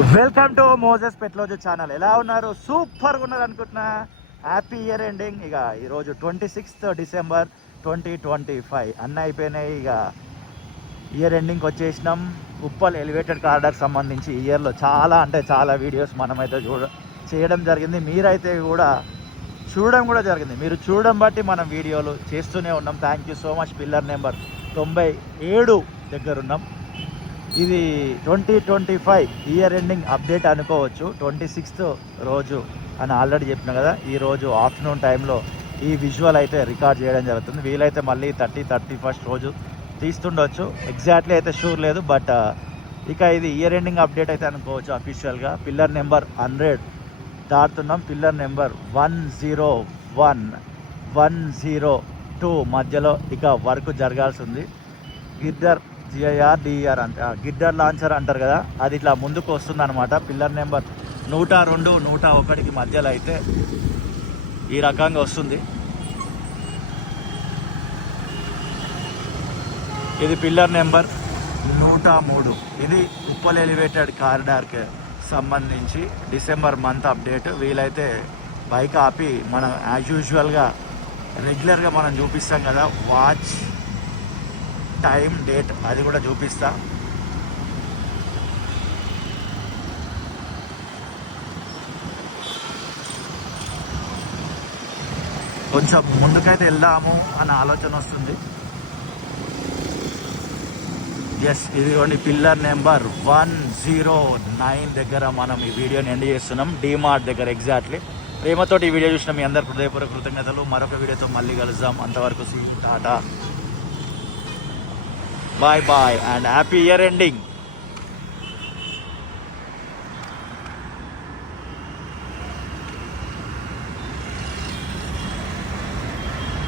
Welcome to Moses పెట్లోజు channel. ఎలా ఉన్నారు? సూపర్గా ఉన్నారు అనుకుంటున్నా. Happy year ending. ఇక ఈరోజు 26th డిసెంబర్ 2025 అన్నీ అయిపోయినాయి. ఇక ఇయర్ ఎండింగ్కి వచ్చేసినాం. ఉప్పల్ ఎలివేటెడ్ కారిడార్ సంబంధించి ఇయర్లో చాలా వీడియోస్ మనమైతే చేయడం జరిగింది. మీరైతే కూడా చూడడం కూడా జరిగింది. మీరు చూడడం బట్టి మనం వీడియోలు చేస్తూనే ఉన్నాం. Thank you so much. Pillar number 97 దగ్గర ఉన్నాం. ఇది 2025 ఇయర్ ఎండింగ్ అప్డేట్ అనుకోవచ్చు. 26th రోజు అని ఆల్రెడీ చెప్పిన కదా. ఈరోజు ఆఫ్టర్నూన్ టైంలో ఈ విజువల్ అయితే రికార్డ్ చేయడం జరుగుతుంది. వీలైతే మళ్ళీ 31st రోజు తీస్తుండొచ్చు. ఎగ్జాక్ట్లీ అయితే షూర్ లేదు. బట్ ఇక ఇది ఇయర్ ఎండింగ్ అప్డేట్ అయితే అనుకోవచ్చు అఫీషియల్గా. Pillar number 100 దాటుతున్నాం. పిల్లర్ నెంబర్ 101, 102 మధ్యలో ఇక వర్క్ జరగాల్సి ఉంది. GIR అంటే గిడ్డర్ లాంచర్ అంటారు కదా, అది ఇట్లా ముందుకు వస్తుంది అనమాట. పిల్లర్ నెంబర్ 102, 101కి మధ్యలో అయితే ఈ రకంగా వస్తుంది. ఇది పిల్లర్ నెంబర్ 103. ఇది ఉప్పల్ ఎలివేటెడ్ కారిడార్కి సంబంధించి డిసెంబర్ మంత్ అప్డేట్. వీలైతే బైక్ ఆపి మనం యాజ్ యూజువల్గా రెగ్యులర్గా మనం చూపిస్తాం కదా, వాచ్ టైం డేట్ అది కూడా చూపిస్తా. కొంచెం ముందుకైతే వెళ్దాము అన్న ఆలోచన వస్తుంది. ఎస్, ఇదిగోండి పిల్లర్ నెంబర్ 109 దగ్గర మనం ఈ వీడియోని ఎండ్ చేస్తున్నాం. డిమార్ట్ దగ్గర ఎగ్జాక్ట్లీ. ప్రేమతోటి ఈ వీడియో చూసిన మీ అందరు హృదయపూర్వక కృతజ్ఞతలు. మరొక వీడియోతో మళ్ళీ కలుద్దాం. అంతవరకు tata, bye bye and happy year ending.